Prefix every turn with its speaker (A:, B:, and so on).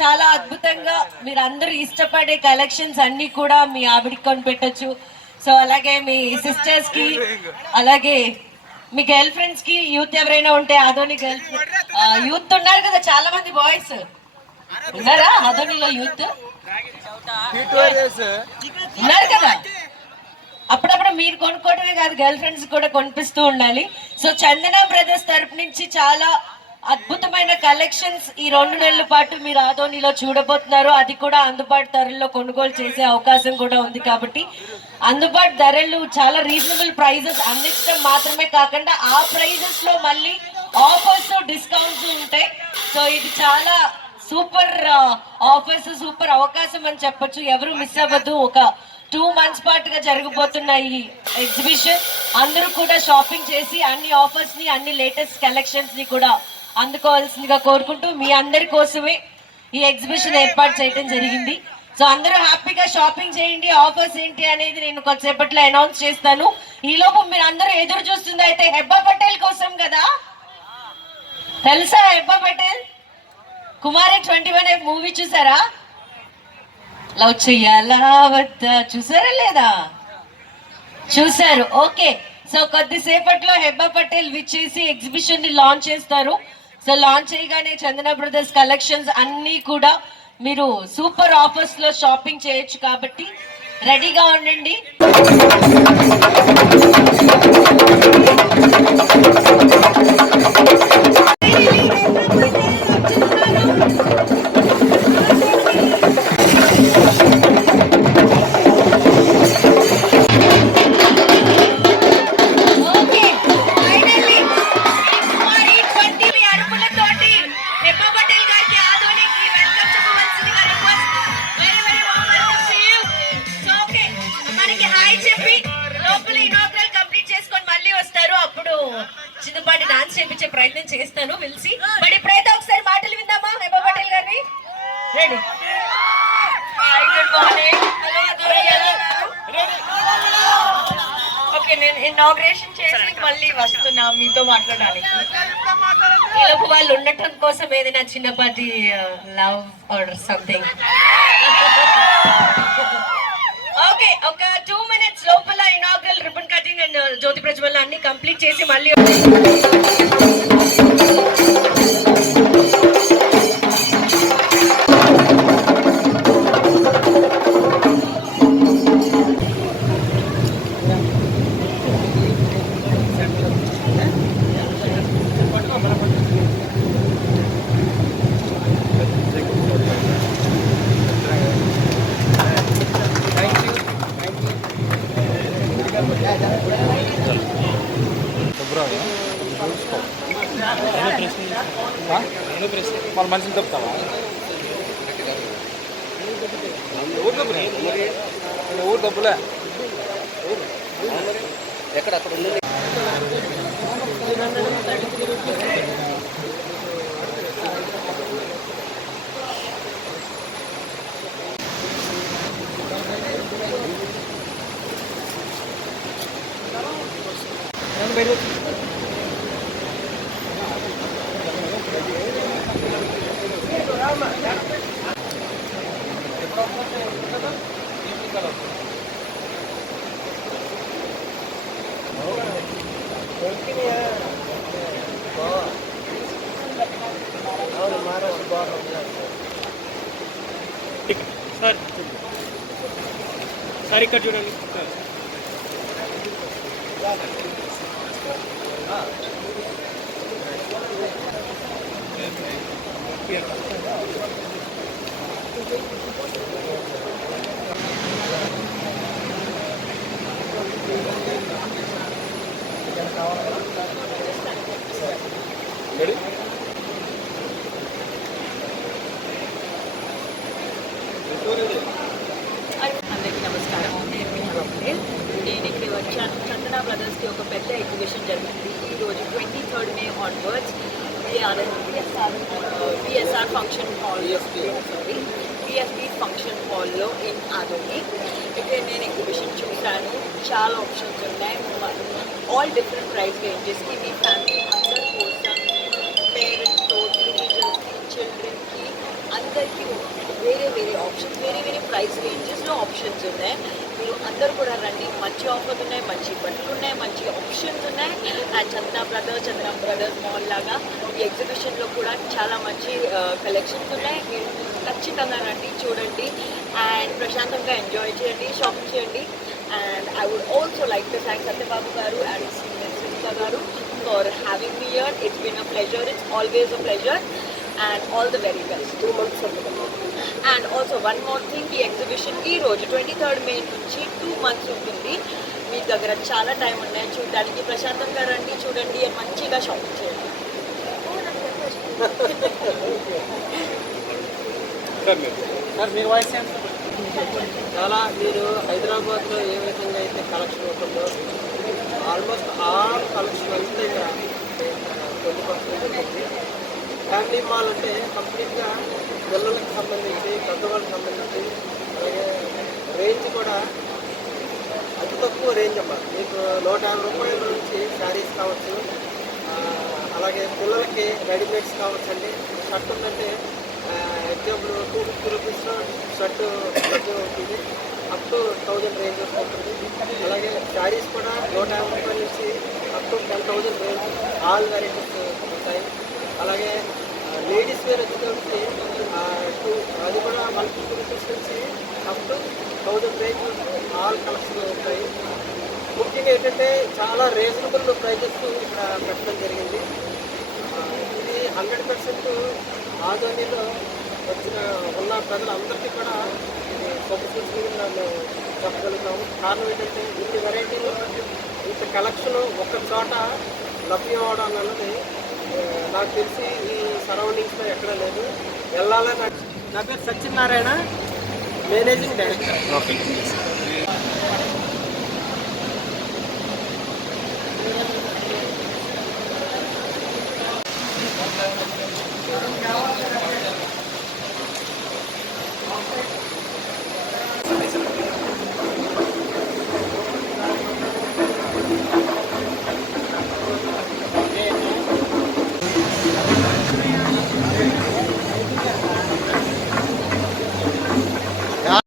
A: చాలా అద్భుతంగా మీరు అందరూ ఇష్టపడే కలెక్షన్స్ అన్ని కూడా మీ ఆవిడకి కొనిపెట్టచ్చు. సో అలాగే మీ సిస్టర్స్కి అలాగే మీ గర్ల్ ఫ్రెండ్స్కి యూత్ ఎవరైనా ఉంటే అదోని గర్ల్ యూత్ ఉన్నారు కదా చాలా మంది బాయ్స్ ఉన్నారా అదోనిలో యూత్ ఉన్నారు కదా. అప్పుడప్పుడు మీరు కొనుక్కోవడమే కాదు గర్ల్ ఫ్రెండ్స్ కూడా కొనిపిస్తూ ఉండాలి. సో చందన బ్రదర్స్ తరపు నుంచి చాలా అద్భుతమైన కలెక్షన్స్ ఈ రెండు నెలల పాటు మీరు ఆదోనిలో చూడబోతున్నారు. అది కూడా అందుబాటు ధరల్లో కొనుగోలు చేసే అవకాశం కూడా ఉంది కాబట్టి అందుబాటు ధరలు చాలా రీజనబుల్ ప్రైజెస్ అందించడం మాత్రమే కాకుండా ఆ ప్రైజెస్లో మళ్ళీ ఆఫర్స్ డిస్కౌంట్స్ ఉంటాయి సో ఇది చాలా సూపర్ ఆఫర్స్ సూపర్ అవకాశం అని చెప్పొచ్చు. ఎవరు మిస్ అవ్వద్దు. ఒక టూ మంత్స్ పాటుగా జరగబోతున్న ఈ ఎగ్జిబిషన్ అందరూ కూడా షాపింగ్ చేసి అన్ని ఆఫర్స్ని అన్ని లేటెస్ట్ కలెక్షన్స్ని కూడా అందుకోవాల్సిందిగా కోరుకుంటూ మీ అందరి కోసమే ఈ ఎగ్జిబిషన్ ఏర్పాటు చేయడం జరిగింది. సో అందరూ హ్యాపీగా షాపింగ్ చేయండి ఆఫర్స్ ఏంటి అనేది నేను కొద్దిసేపట్లో అనౌన్స్ చేస్తాను. ఈ లోపు మీరు అందరూ ఎదురు చూస్తుంది అయితే హెబ్బా పటేల్ కోసం కదా? తెలుసా Hebba Patel? Kumari twenty one movie చూసారా? లవ్ చెయ్యాలా వద్దా? చూసారా లేదా? చూసారు ఓకే. సో కొద్దిసేపట్లో హెబ్బా పటేల్ విచ్చేసి ఎగ్జిబిషన్ని లాంచ్ చేస్తారు. సో లాంచ్ చేయగానే చందన బ్రదర్స్ కలెక్షన్స్ అన్నీ కూడా మీరు సూపర్ ఆఫర్స్లో షాపింగ్ చేయొచ్చు కాబట్టి రెడీగా ఉండండి. చేపించే ప్రయత్నం చేస్తాను పిలిచి మరి ఇప్పుడైతే ఒకసారి మాటలు విందామా హెబ్బా పటేల్ గారిని? రెడీ గుడ్ మార్నింగ్ ఓకే నేను ఇనాగ్రేషన్ చేసి మళ్ళీ వస్తున్నా మీతో మాట్లాడడానికి. ఈలోపు వాళ్ళు ఉండటం కోసం ఏదైనా చిన్నపాటి లవ్ ఆర్ సంథింగ్ ఓకే ఒక టూ మినిట్స్ లోపల ఇనాగ్రల్ రిబన్ కటింగ్ అండ్ జ్యోతి ప్రజ్వల్ అన్ని కంప్లీట్ చేసి మళ్ళీ
B: మన మనిషిని తప్పుతావా ఊరు డబ్బులే ఊరు డబ్బులే
C: ఎక్కడ అక్కడ ఉంది
B: సార్ సార్ ఇక్కడ చూడండి
D: Ready? onwards, we are in BSR, uh, BSR function hall. BSP. Sorry, BSP function హాల్లో ఇన్ అదోని ఇక్కడ నేను ఎగ్జిబిషన్ చూశాను చాలా ఆప్షన్స్ ఉన్నాయి ఆల్ డిఫరెంట్ ప్రైస్ రేంజెస్కి మీ ఫ్యామిలీ అందరి కోసం పేరెంట్స్తో టీనేజర్స్కి చిల్డ్రన్కి అందరికీ వేరే వేరే ఆప్షన్స్ వేరే వేరే ప్రైస్ రేంజెస్లో ఆప్షన్స్ ఉన్నాయి అందరూ కూడా రండి. మంచి ఆఫర్లు ఉన్నాయి మంచి బట్టలు ఉన్నాయి మంచి ఆప్షన్స్ ఉన్నాయి. And Chandana brothers Chandana brothers mall లాగా ఈ ఎగ్జిబిషన్లో కూడా చాలా మంచి కలెక్షన్స్ ఉన్నాయి. మీరు ఖచ్చితంగా రండి చూడండి. అండ్ ప్రశాంతంగా ఎంజాయ్ చేయండి షాపింగ్ చేయండి. And I would also like to thank Satyababu garu and Sunitha garu for having me year it's been a pleasure it's always a pleasure and all the very best two months and also one more thing ఈ exhibition ఈ రోజు twenty third May నుంచి two months ఉంటుంది. మీ దగ్గర చాలా time ఉన్నాయి చూడడానికి. ప్రశాంతంగా రండి చూడండి మంచిగా షాపింగ్ చేయండి.
B: సార్ మీరు
C: వాయిస్ చాలా మీరు హైదరాబాద్లో ఏ విధంగా అయితే కలెక్షన్ ఉంటుందో ఆల్మోస్ట్ ఆల్ కలెక్షన్ అంతా ఇక్కడ ట్వంటీ పర్సెంట్ ఉంటుంది ఫ్యామిలీ మాల్ అంటే కంప్లీట్గా పిల్లలకు సంబంధించి పెద్దవాళ్ళకి సంబంధించి అలాగే రేంజ్ కూడా అతి తక్కువ రేంజ్ అమ్మా. మీకు నూట యాభై రూపాయల నుంచి శారీస్ కావచ్చు అలాగే పిల్లలకి రెడీమేడ్స్ కావచ్చు అండి షర్ట్ ఉందంటే example two fifty rupees shirt అవుతుంది అప్ టు థౌజండ్ రేంజ్ ఉంటుంది. అలాగే శారీస్ కూడా నూట యాభై రూపాయల నుంచి up to ten thousand range. All varieties అలాగే లేడీస్ వేర్ వచ్చేటప్పటికి టూ అది కూడా మనకి ఫిఫ్టీ రూపీస్ నుంచి up to thousand range all collection ఉంటాయి. ముఖ్యంగా ఏంటంటే చాలా రీజనబుల్ ప్రైజెస్ ఇక్కడ పెట్టడం జరిగింది. ఇది హండ్రెడ్ పర్సెంట్ ఆధ్వర్యంలో వచ్చిన ఉన్న ప్రజలందరికీ కూడా ఇది సొసైటీగా మేము చెప్పగలుగుతాము. కారణం ఏంటంటే ఇన్ని వెరైటీలు ఇంత కలెక్షన్ ఒక్క చోట లభ్యం అన్నది నాకు తెలిసి ఈ సరౌండింగ్స్లో ఎక్కడ లేదు. వెళ్ళాలని నాకు- నా పేరు సత్యనారాయణ మేనేజింగ్ డైరెక్టర్.
B: ఓకే.